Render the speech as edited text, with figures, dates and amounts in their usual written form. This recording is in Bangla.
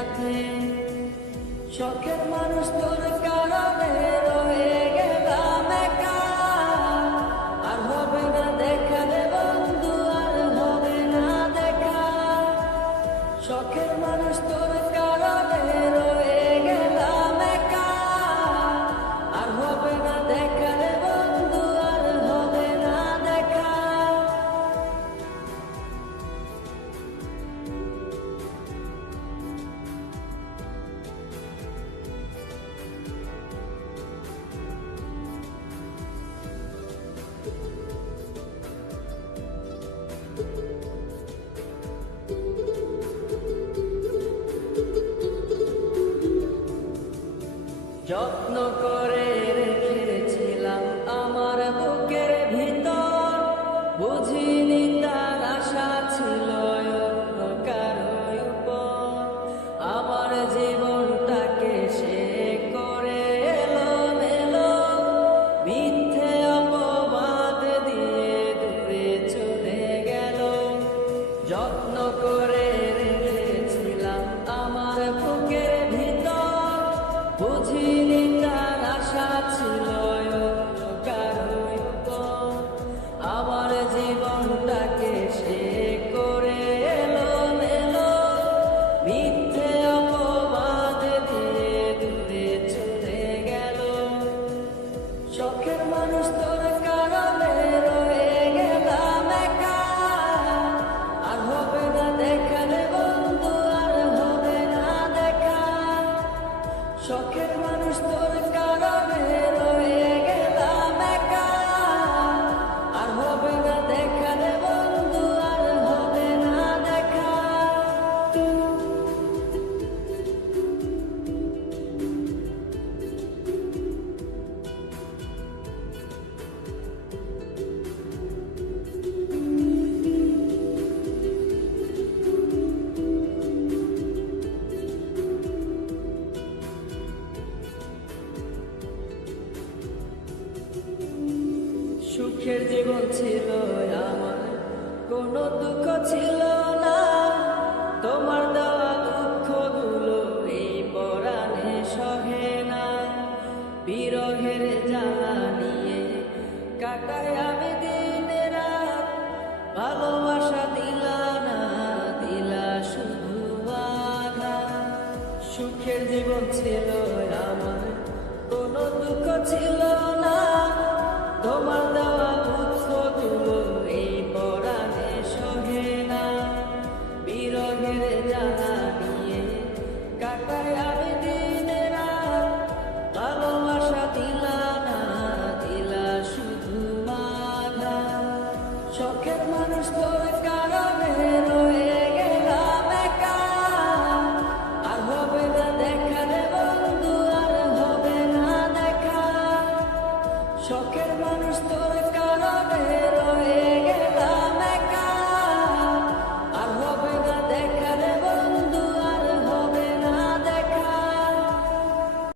সাথে। শখের মানুষ তোর কারণে রয়ে গেলাম একা, আর হবে না দেখা রে বন্ধু, আর হবে না দেখা। শখের মানুষ তোর কারণে রয়ে গেলাম একা, আর হবে না দেখা রে বন্ধু, আর হবে না দেখা। যত্ন করে রেখেছিলাম আমার বুকের ভিতর, বুঝিনি তার আশা ছিল অন্য কারো উপর। আমার জীবনটাকে সে করে এলোমেলো, মিথ্যে অপবাদ দিয়ে দূরে চলে গেল। যত্ন করে রেখেছিলাম আমার বুকের ভিতর, বুঝিনি তার আশা ছিল অন্য কারো উপর। আমার জীবনটাকে সে করে এলোমেলো, মিথ্যে অপবাদ দিয়ে দূরে চলে গেল। শখের মানুষ তোর কারণে রয়ে গেলাম একা, আর হবে না দেখা রে বন্ধু, আর হবে না দেখা। শখের মানুষ তোর কারণে রয়ে গেলাম একা, আর হবে না দেখা রে বন্ধু, আর হবে না দেখা। সুখের জীবন ছিল আমার, কোনো দুঃখ ছিল না। তোমার দেওয়া দুঃখগুলো এই পরাণে সহে না। বিরহের জ্বালা নিয়ে কাটাই আমি দিন রাত, ভালোবাসা দিলা না, দিলা শুধু আঘাত। সুখের জীবন ছিল আমার, কোনো দুঃখ ছিল